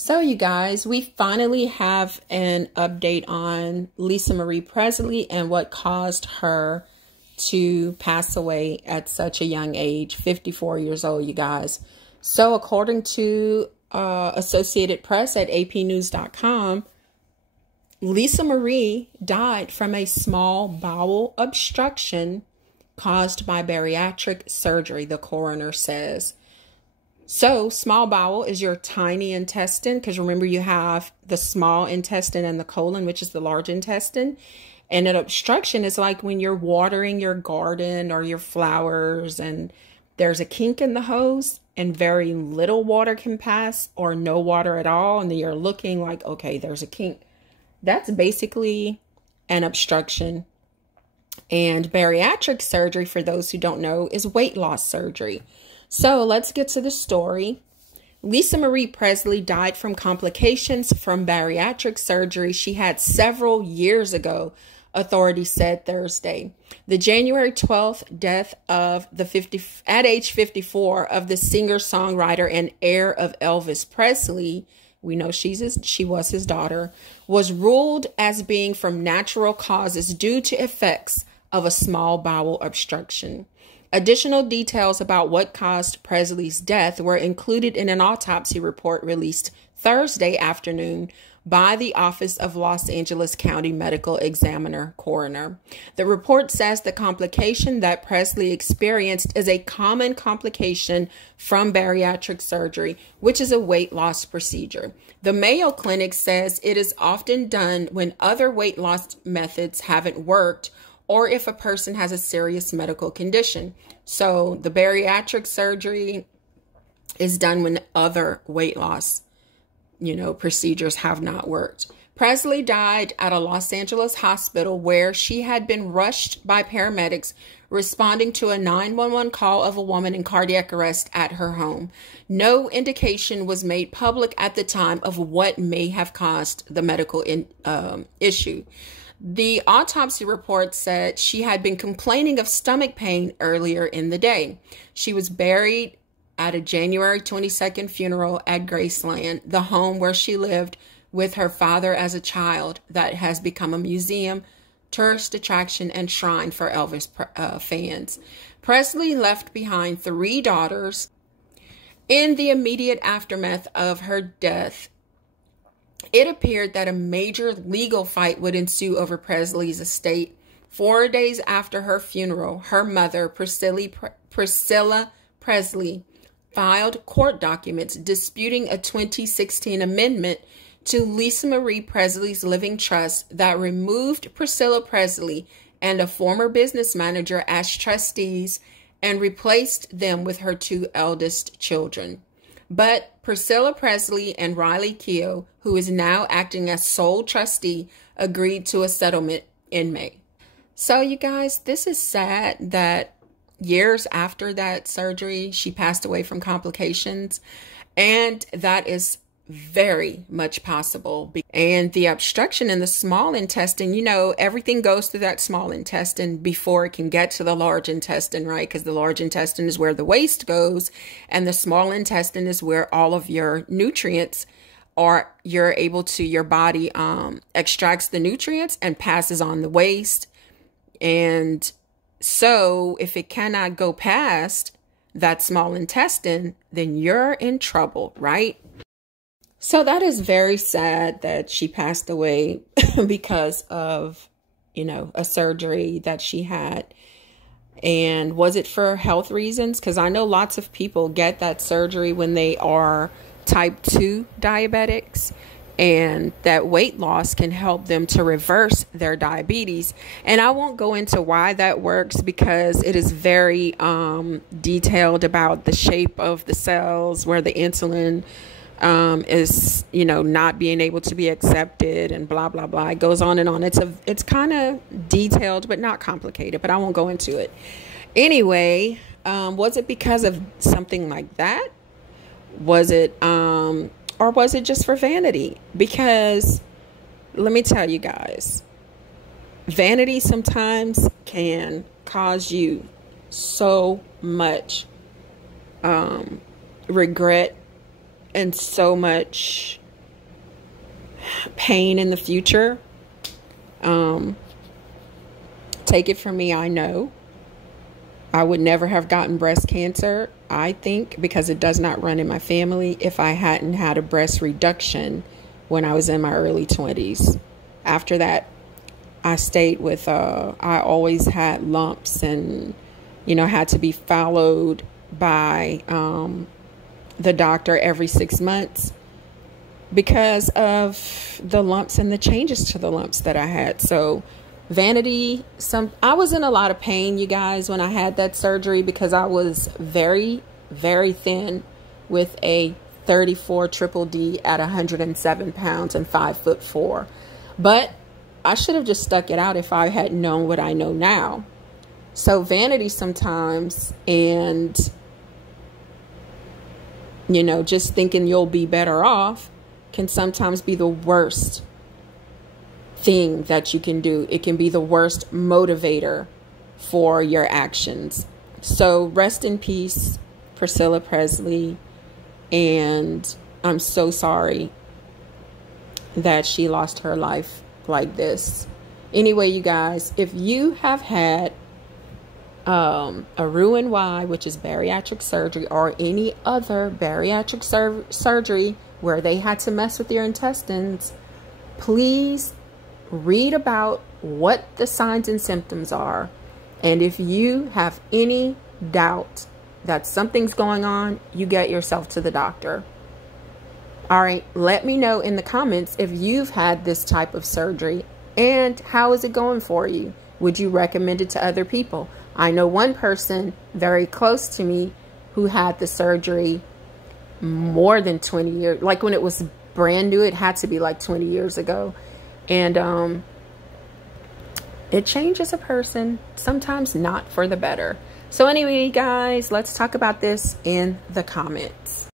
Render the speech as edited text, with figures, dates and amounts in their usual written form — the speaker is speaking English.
So, you guys, we finally have an update on Lisa Marie Presley and what caused her to pass away at such a young age, 54 years old, you guys. So, according to Associated Press at apnews.com, Lisa Marie died from a small bowel obstruction caused by bariatric surgery, the coroner says. So, small bowel is your tiny intestine, because remember you have the small intestine and the colon, which is the large intestine. And an obstruction is like when you're watering your garden or your flowers and there's a kink in the hose and very little water can pass or no water at all. And then you're looking like, okay, there's a kink. That's basically an obstruction. And bariatric surgery, for those who don't know, is weight loss surgery. So let's get to the story. Lisa Marie Presley died from complications from bariatric surgery she had several years ago, authorities said Thursday. The January 12th death of at age 54 of the singer-songwriter and heir of Elvis Presley, we know she was his daughter, was ruled as being from natural causes due to effects of a small bowel obstruction. Additional details about what caused Presley's death were included in an autopsy report released Thursday afternoon by the Office of Los Angeles County Medical Examiner Coroner. The report says the complication that Presley experienced is a common complication from bariatric surgery, which is a weight loss procedure. The Mayo Clinic says it is often done when other weight loss methods haven't worked or if a person has a serious medical condition. So the bariatric surgery is done when other weight loss, procedures have not worked. Presley died at a Los Angeles hospital where she had been rushed by paramedics responding to a 911 call of a woman in cardiac arrest at her home. No indication was made public at the time of what may have caused the medical issue. The autopsy report said she had been complaining of stomach pain earlier in the day. She was buried at a January 22nd funeral at Graceland, the home where she lived with her father as a child that has become a museum, tourist attraction, and shrine for Elvis fans. Presley left behind 3 daughters. In the immediate aftermath of her death, it appeared that a major legal fight would ensue over Presley's estate. 4 days after her funeral, her mother, Priscilla Presley, filed court documents disputing a 2016 amendment to Lisa Marie Presley's living trust that removed Priscilla Presley and a former business manager as trustees and replaced them with her 2 eldest children. But Priscilla Presley and Riley Keough, who is now acting as sole trustee, agreed to a settlement in May. So, you guys, this is sad that years after that surgery, she passed away from complications. And that is very much possible. And the obstruction in the small intestine, everything goes through that small intestine before it can get to the large intestine, right? Because the large intestine is where the waste goes, and the small intestine is where all of your nutrients are. Your body extracts the nutrients and passes on the waste. And so if it cannot go past that small intestine, then you're in trouble, right? So that is very sad that she passed away because of, a surgery that she had. And was it for health reasons? Because I know lots of people get that surgery when they are type 2 diabetics, and that weight loss can help them to reverse their diabetes. And I won't go into why that works because it is very detailed about the shape of the cells where the insulin is, not being able to be accepted and blah, blah, blah. It goes on and on. It's kind of detailed, but not complicated, but I won't go into it. Anyway, was it because of something like that? Was it, or was it just for vanity? Because let me tell you guys, vanity sometimes can cause you so much regret and so much pain in the future. Take it from me, I know I would never have gotten breast cancer, I think, because it does not run in my family, if I hadn't had a breast reduction when I was in my early 20s. After that, I stayed with, I always had lumps and, had to be followed by the doctor every 6 months because of the lumps and the changes to the lumps that I had. So vanity, I was in a lot of pain, you guys, when I had that surgery because I was very, very thin with a 34 triple D at 107 pounds and 5'4". But I should have just stuck it out if I had known what I know now. So vanity sometimes, and, just thinking you'll be better off can sometimes be the worst thing that you can do. It can be the worst motivator for your actions. So rest in peace, Priscilla Presley. And I'm so sorry that she lost her life like this. Anyway, you guys, if you have had a Roux-en-Y, which is bariatric surgery, or any other bariatric surgery where they had to mess with your intestines, please read about what the signs and symptoms are. And if you have any doubt that something's going on, you get yourself to the doctor. All right, let me know in the comments if you've had this type of surgery and how is it going for you? Would you recommend it to other people? I know one person very close to me who had the surgery more than 20 years. Like when it was brand new, it had to be like 20 years ago. And it changes a person, sometimes not for the better. So anyway, guys, let's talk about this in the comments.